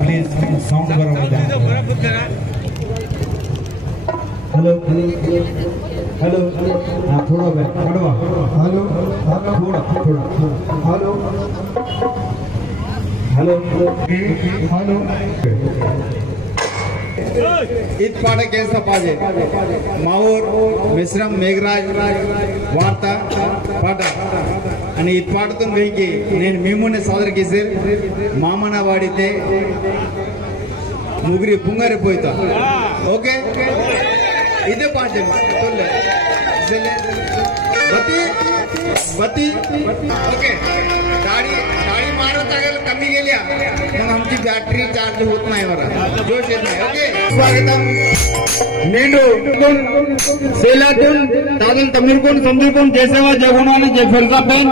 Please sound बराबर hello hello हाँ थोड़ा हेलो हेलो थोड़ा हेलो हेलो हेलो इतपाट केस पाजे माऊर मिश्रम मेघराज वार्ता पाट आणि इतपाटतून गई की నేను మేమునే సాదర్ చేశారు మామన వాడితే ముగ్గురి పుంగరి పోయితా ఓకే ఇదే పాట తొల్లే बत्ती बत्ती ओके गाड़ी गाड़ी मारत अगर कमी गेल्या मग आमची बॅटरी चार्ज होत नाही बरं जोश येत नाही ओके स्वागतम मेंढू सेलातून दादन तमिळकोण संदूरकोण जयसेवा जगुणाने जयफलका पेन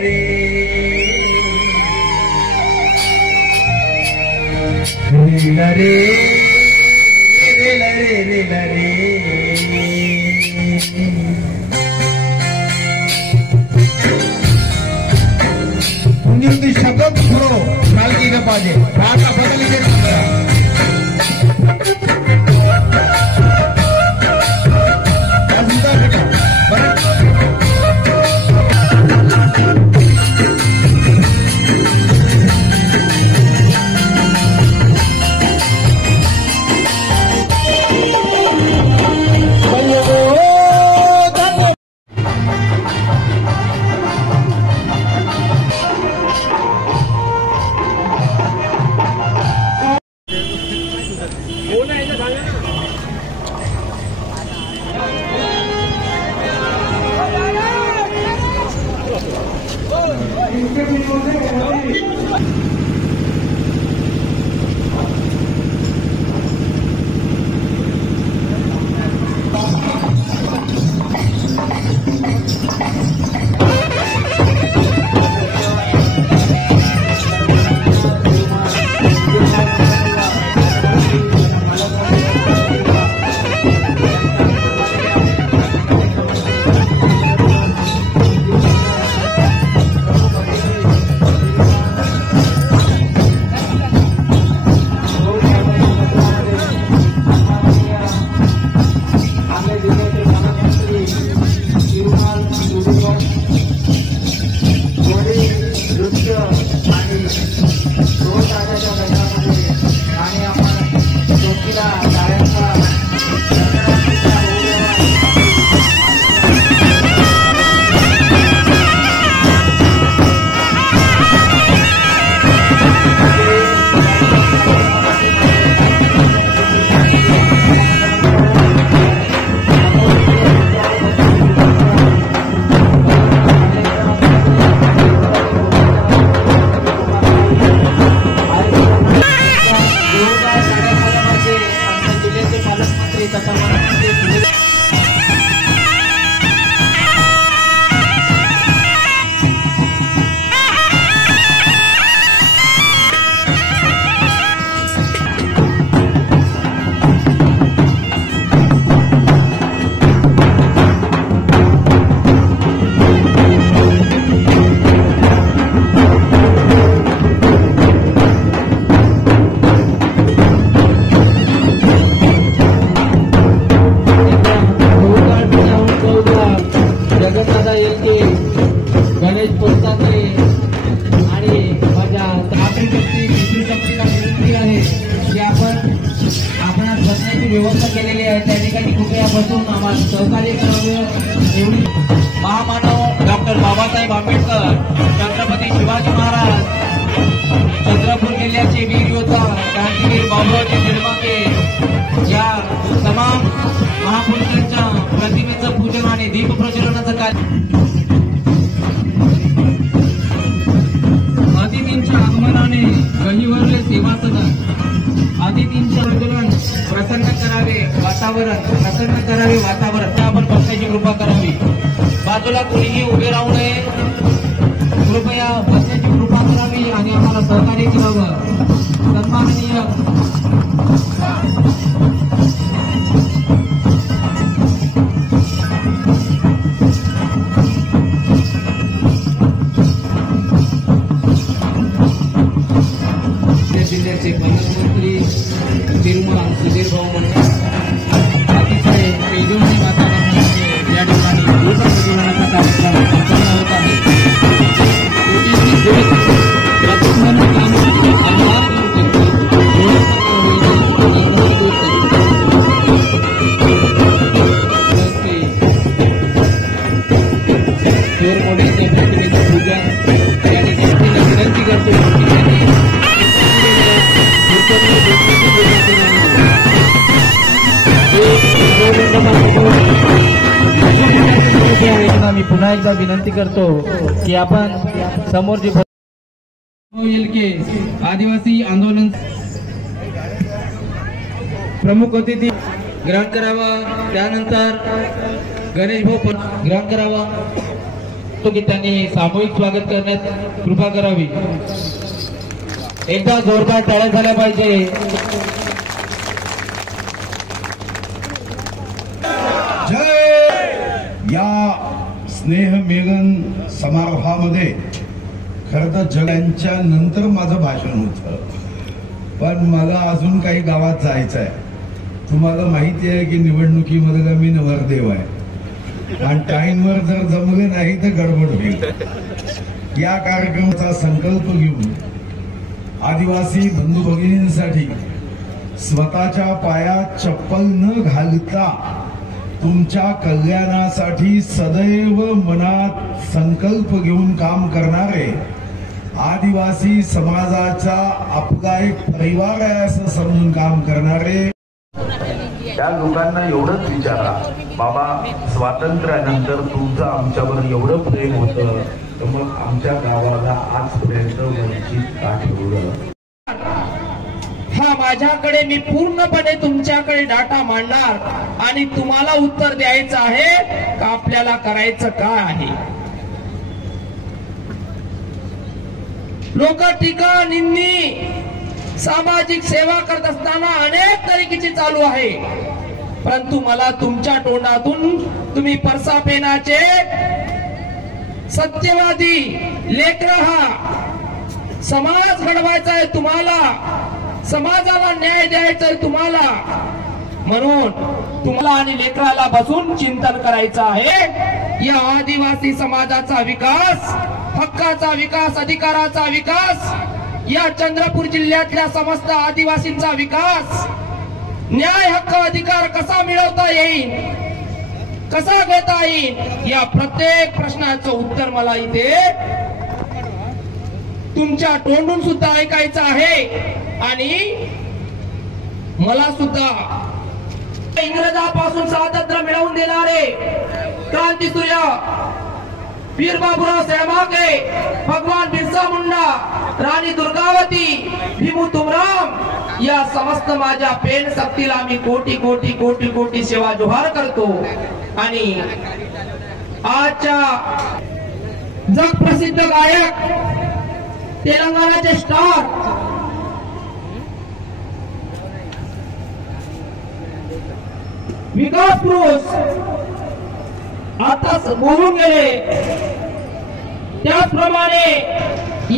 रे रे रे रे रे रे म्हणजे शब्द थोडं काल केलं पाहिजे आता बदल व्यवस्था केलेली आहे त्या ठिकाणी कृपया बसून आम्हाला सहकार्य करावे एवढी महामानव डॉक्टर बाबासाहेब आंबेडकर छत्रपती शिवाजी महाराज चंद्रपूर जिल्ह्याचे वीर योद्धा क्रांतीवीर बाबूरावजी निर्माते या तमाम महापुरुषांच्या प्रतिमेचं पूजन आणि दीप प्रज्वलनाचं कार्य अतिथींच्या आगमनाने गहिवरले सेवा सदन अतिथींचे आंदोलन प्रसन्न करावे वातावरण त्या आपण बसण्याची कृपा करावी बाजूला कोणीही उभे राहू नये कृपया बसण्याची कृपा करावी आणि आम्हाला सहकार्य करावं सन्माननीय जिल्ह्याचे पालकमंत्री तिरुमल सुधीर भाऊ मंडळ अतिशय तेजस्वी वातावरणामध्ये या ठिकाणी दीप प्रज्वलनाचा कार्यक्रम संपन्न होत आहे मोठ्याच्या प्रतिमेचं पूजन या ठिकाणी विनंती करतो मी पुन्हा एकदा विनंती करतो की आपण समोर जे के आदिवासी आंदोलन प्रमुख अतिथी ग्रहण करावा त्यानंतर गणेश भाऊ ग्रहण करावा तो की त्यांनी सामूहिक स्वागत करण्यात कृपा करावी। एकदा जोरदार टाळ्या झाल्या पाहिजे. या स्नेहमेलन समारोहामध्ये खरं तर जगांच्या नंतर माझं भाषण होतं, पण मला अजून काही गावात जायचं आहे. तुम्हाला माहिती आहे की निवडणुकीमध्ये मी नवरदेव आहे आणि टाईमवर जर जमलं नाही तर गडबड होईल. या कार्यक्रमाचा संकल्प घेऊन आदिवासी बंधू भगिनींसाठी स्वतःच्या पायात चप्पल न घालता तुमच्या कल्याणासाठी सदैव मनात संकल्प घेऊन काम करणारे आदिवासी समाजाचा आपला एक परिवार आहे असं समजून काम करणारे त्या लोकांना एवढंच विचारा, बाबा स्वातंत्र्यानंतर तुमचं आमच्यावर एवढं प्रेम होतं तर मग आमच्या गावाला आजपर्यंत वंचित का ठेवलं. हा माझ्याकडे मी पूर्णपणे तुमच्याकडे डाटा मांडणार आणि तुम्हाला उत्तर द्यायचं आहे का आपल्याला करायचं काय आहे. लोक टीका निंदी सामाजिक सेवा करत असताना अनेक तरीकेची चालू आहे, परंतु मला तुमच्या तोंडातून तुम्ही परसापेनाचे सत्यवादी लेकर हा समाज घडवायचा आहे, तुम्हाला समाजाला न्याय द्यायचा आहे तुम्हाला, म्हणून तुम्हाला आणि लेकराला बसून चिंतन करायचं आहे. या आदिवासी समाजाचा विकास, हक्काचा विकास, अधिकाराचा विकास, या चंद्रपूर जिल्ह्यातल्या समस्त आदिवासींचा विकास, न्याय हक्क अधिकार कसा मिळवता येईल, कसा घेता येईल, या प्रत्येक प्रश्नाचं उत्तर मला इथे तुमच्या तोंडून सुद्धा ऐकायचं आहे. आणि मला सुद्धा इंग्रजांपासून स्वातंत्र्य मिळवून देणारे क्रांतीसूर्य वीर बाबूराव सेळमाके, भगवान बिरसा मुंडा, राणी दुर्गावती, भीमू तुमराम या समस्त माझ्या पेन शक्तीला मी कोटी कोटी कोटी कोटी सेवा जोहार करतो. आणि आजच्या जग प्रसिद्ध गायक तेलंगणाचे स्टार विकास पुरुष आताच बोलून गेले, त्याचप्रमाणे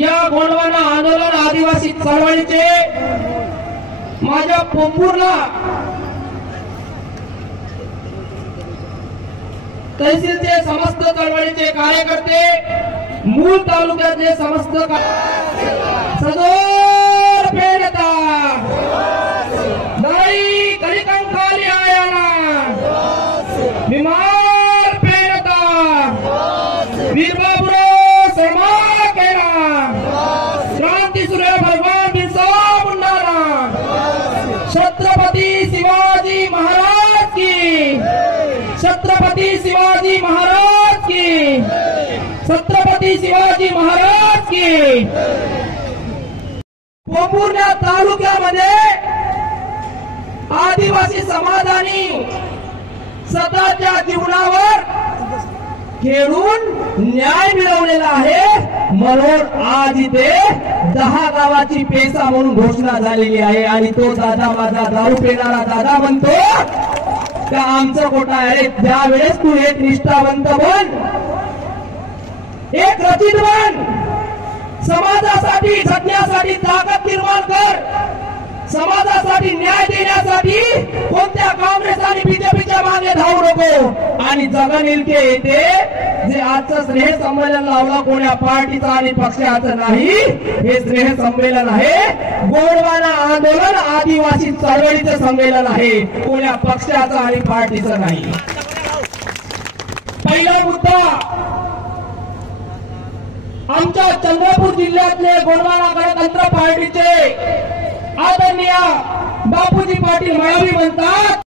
या गोंडवाना आंदोलन आदिवासी चळवळीचे माझ्या पोंपूरला तहसीलचे समस्त चळवळीचे कार्यकर्ते, मूळ तालुक्यातले समस्त सदोर पेडता दाई कलिकंकाली आयाना बीमार पेडता वीर बाबूराव सेळमाकेला, क्रांतीसूर्य भगवान बिरसा मुंडाला, छत्रपती शिवाजी महाराज की, छत्रपती शिवाजी महाराज की, छत्रपती शिवाजी महाराज की. पोंभुर्णा तालुक्यामध्ये आदिवासी समाजाने स्वतःच्या जीवनावर खेळून न्याय मिळवलेला आहे, म्हणून आज इथे 10 गावाची पेसा म्हणून घोषणा झालेली आहे. आणि तो दादा माझा दारू पिणारा दादा म्हणतो का आमचं कोटा आहे. त्यावेळेस तू एक निष्ठावंत बन, एक रचित बन, समाजासाठी झटण्यासाठी ताकद निर्माण कर, समाजासाठी न्याय देण्यासाठी कोणत्या काँग्रेस आणि बीजेपीच्या मागे धावू नको. आणि जगनिलके येते जे आजचं स्नेह संमेलन लावलं कोण्या पार्टीचं आणि पक्षाचं नाही, हे स्नेह संमेलन आहे गोंडवाना आंदोलन आदिवासी चळवळीचं संमेलन आहे, कोण्या पक्षाचं आणि पार्टीचं नाही. पहिला मुद्दा, आमच्या चंद्रपूर जिल्ह्यातले गोंडवाना गणतंत्र पार्टीचे आदरणीय बापूजी पाटील मळवी म्हणतात